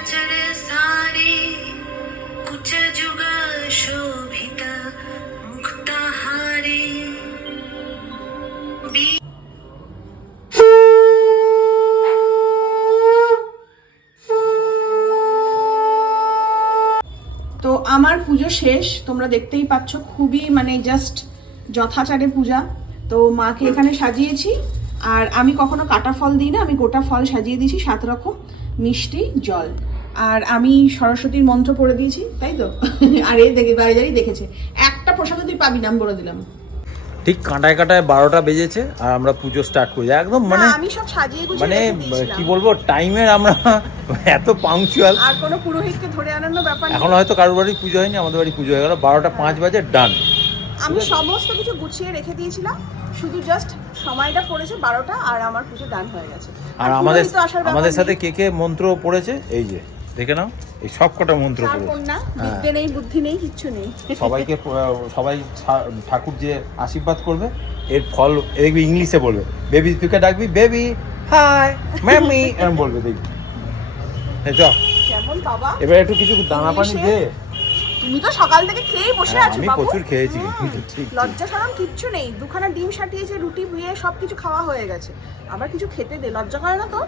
তো আমার পুজো শেষ, তোমরা দেখতেই পাচ্ছ, খুবই মানে জাস্ট যথাচারে পূজা। তো মাকে এখানে সাজিয়েছি, আর আমি কখনো কাটা ফল দিই না, আমি গোটা ফল সাজিয়ে দিয়েছি 7 রকম, মিষ্টি, জল। আর আমি সরস্বতীর মন্ত্র পড়ে দিয়েছি, তাই তো? আর এই দেখে বাড়ি দেখেছে, একটা প্রসাদ তুই পাবি না, আমি বলে দিলাম। ঠিক কাঁটায় কাঁটায় 12টা বেজেছে আর আমরা পুজো স্টার্ট করি একদম, মানে আমি সব সাজিয়ে গুছিয়ে মানে রেখে দিয়েছিলাম। কি বলবো, টাইমের আমরা এত পাংচুয়াল। আর কোনো পুরোহিতকে ধরে আনানোর ব্যাপার নেই। এখন হয়তো কারোর বাড়ি পুজো হয়নি, আমাদের বাড়ি পুজো হয়ে গেল। 12টা 5 বাজে ডান। আমি সমস্ত কিছু গুছিয়ে রেখে দিয়েছিলাম, শুধু জাস্ট সময়টা পড়েছে 12টা, আর আমার পুজো ডান হয়ে গেছে। আর আমাদের সাথে কে কে মন্ত্র পড়েছে এই যে দেখে নাও, এই সব কটা মন্ত্র পড়েছে। বিদ্যে নেই, বুদ্ধি নেই, কিচ্ছু নেই। সবাই ঠাকুর যে আশীর্বাদ করবে এর ফল দেখবি ইংলিশে বলবে, বেবি তুই ডাকবি বেবি হাই মাম্মি এরকম বলবে, দেখবি। কেমন বাবা, এবার একটু কিছু দানা পানি দে। তুমি তো সকাল থেকে খেয়েই বসে আছো আমি বাবু। প্রচুর খেয়েছি। লজ্জা শরম কিচ্ছু নেই, দুখানা ডিম সাটিয়েছে, রুটি ভুয়ে সবকিছু খাওয়া হয়ে গেছে, আবার কিছু খেতে দে, লজ্জা করে না তো?